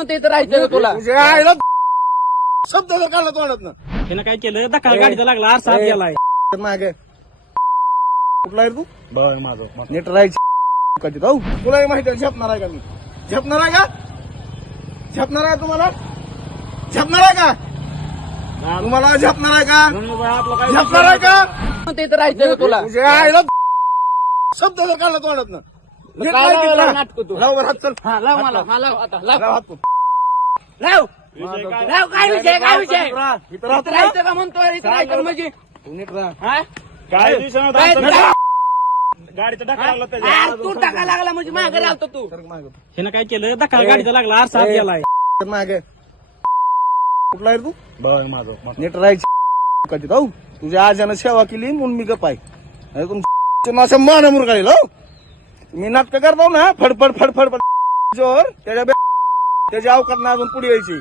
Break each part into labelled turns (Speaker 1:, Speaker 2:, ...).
Speaker 1: ते तर राहायचं तुला
Speaker 2: तुझ्या आईला शब्द जर काढला तोंडात ना
Speaker 3: त्यानं काय केलं दखल गाडीचा लागला आरसा गेलाय
Speaker 2: मागे कुठला आहे तू
Speaker 3: बघ माझं
Speaker 2: नीट राहायची कधी जाऊ तुलाही माहिती आहे झेपणार आहे का मी झेपणार आहे का झेपणार आहे तुम्हाला झेपणार आहे का तुम्हाला झेपणार आहे का
Speaker 3: आपलं काय
Speaker 2: झेपणार आहे का
Speaker 1: ते तर राहायचं तुला
Speaker 2: तुझ्या आईला शब्द जर काढला तोंडात ना नीट
Speaker 1: काय
Speaker 2: राहायची
Speaker 1: लावलं
Speaker 2: ना.
Speaker 1: नाटक तू?
Speaker 2: लाव बरं हात चल
Speaker 1: हा लाव मला हा लाव आता लाव
Speaker 2: लाव हात तू.
Speaker 1: लाव
Speaker 3: विषय काय?
Speaker 1: लाव काय विषय काय विषय
Speaker 2: इथं राहा, इथं
Speaker 1: इथं
Speaker 2: राहा.
Speaker 1: राहायचं का म्हणतोय इथं राहायचं म्हणजे
Speaker 2: तू नीट राहा
Speaker 1: हा
Speaker 3: काय दिवसानं
Speaker 1: काय
Speaker 3: आमचं गाडीचा धक्का लागला त्याच्या
Speaker 1: अरे तू टाका लागला म्हणजे मागे राहतो तू
Speaker 2: तर मागे
Speaker 3: त्यानं काय केलं दखल गाडीचा लागला आरसा गेलाय
Speaker 2: तर मागे कुठला आहे तू
Speaker 3: बघ माझं
Speaker 2: नीट राहायची कधी जाऊ तुझ्या आजानं सेवा केली म्हणून मी गप आहे तुमच्या मान मुरगाळील हो मी नाटक करतो ना फडफड फडफड जोर त्याच्या अवकात अजून पुढे यायची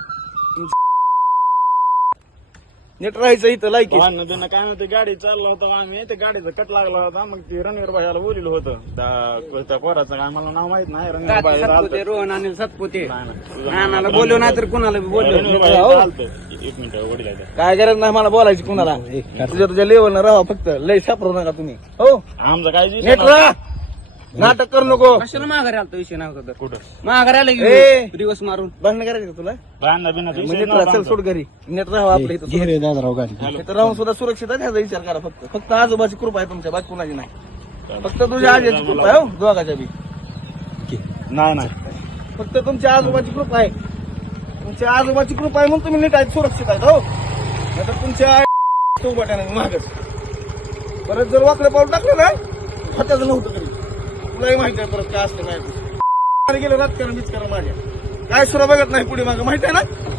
Speaker 2: नीट राहायचं इथं लायकी
Speaker 3: त्यांना काय म्हणते गाडी चालला होता आम्ही ते गाडीचा कट लागला होता मग ते रणवीर भाईला बोलिलं होतं त्या पोराचं काय मला नाव माहित नाही रणवीर भाई
Speaker 1: सतपुते रोहन अनिल सतपुते
Speaker 3: नाही.
Speaker 1: नानाला बोललो ना तर कुणाला बी बोललो
Speaker 3: रणवीर भाई चालतं. एक मिनिट वडील आहे.
Speaker 2: काय गरज नाही मला बोलायची कुणाला तुझ्या लेवल राहा फक्त लय सापडू नका तुम्ही हो
Speaker 3: आमचं काय
Speaker 2: नीट राहा नाटक करू नको
Speaker 1: कशाला माघारी आलतो विषय नव्हता तर
Speaker 3: कुठं
Speaker 1: माघारी आलं
Speaker 2: ए.
Speaker 1: की दिवस मारून
Speaker 2: भांडण करायचं का तुला
Speaker 3: बांधा बिना
Speaker 2: मग नीट राहा चल सोड घरी नीट राहा आपल्या इथं इथं राहून सुद्धा सुरक्षित आहे ह्याचा विचार करा फक्त आजोबाची कृपा आहे तुमच्या बाकी कुणाची नाही फक्त तुझ्या आजीची कृपा आहे हो दोघाच्या बी
Speaker 3: नाही नाही
Speaker 2: फक्त तुमच्या आजोबाची कृपा आहे तुमच्या आजोबाची कृपा आहे म्हणून तुम्ही नीट आहेत सुरक्षित आहेत हो नाहीतर तुमच्या सोबत्याने मागच परत जर वाकडं पाऊल टाकलं ना होत्याचं नव्हतं तरी तुलाही माहिती आहे परत काय असतं माहिती गेलं राजकारण बिचकारण माझ्या काय सुद्धा बघत नाही पुढे मागं माहिती आहे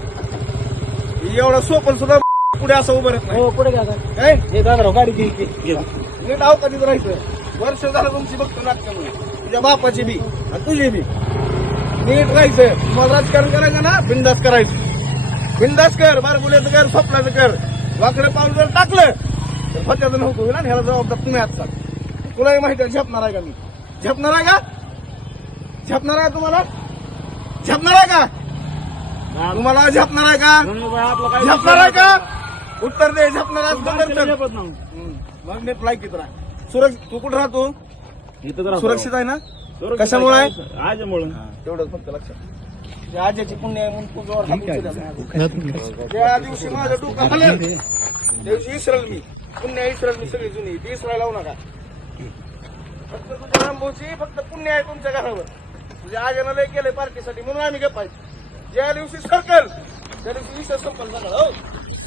Speaker 2: ना एवढा सोपन सुद्धा पुढे असं उभं राहत नाही
Speaker 1: हो पुढे
Speaker 2: काय
Speaker 1: हे दादा गाडी
Speaker 2: नीट अवकाशीत राहायचं वर्ष झालं तुमची बघतो नाटकामुळे तुझ्या बापाची बी आणि तुझी बी नीट राहायचं तुम्हाला राजकारण करायचं ना बिंदास करायचं बिंदास कर बारगुल्याचं कर स्वप्नाचं कर वाकडं पाऊल जर टाकलं तर फत्याचं नव्हतं ना ह्याला जबाबदार तुम्ही असतात तुलाही माहिती आहे झेपणार आहे का मी झेपणार आहे का झेपणार आहे तुम्हाला झेपणार आहे का तुम्हाला झेपणार आहे का
Speaker 3: रणवीर भाई आपलं काय
Speaker 2: झेपणार आहे का उत्तर दे झेपणार आहे का?
Speaker 3: गाडीला
Speaker 2: उत्तर
Speaker 3: झेपत नाही.
Speaker 2: मग नीट लायकीत राहा सुरक्षित तू कुठं राहतो
Speaker 3: इथं तर
Speaker 2: सुरक्षित आहे ना
Speaker 3: सुरक्षित
Speaker 2: कशामुळे आहे?
Speaker 3: आजमुळे
Speaker 2: तेवढंच फक्त लक्षात त्या आज्याची पुण्य आहे म्हणून तुझ्यावर हात उचलला. त्या दिवशी माझं डोकं हललं त्या दिवशी इसरल मी पुण्य इसरल मी सगळी जुनी ती इसरायला लावू नका फक्त तुझ्या रामभाऊची फक्त पुण्य आहे तुमच्या घरावर तुझ्या आज्यानं लय केलंय पार्टीसाठी म्हणून आम्ही गप्प आहे ज्या दिवशी सरकल त्या दिवशी विषय संपल सगळं हो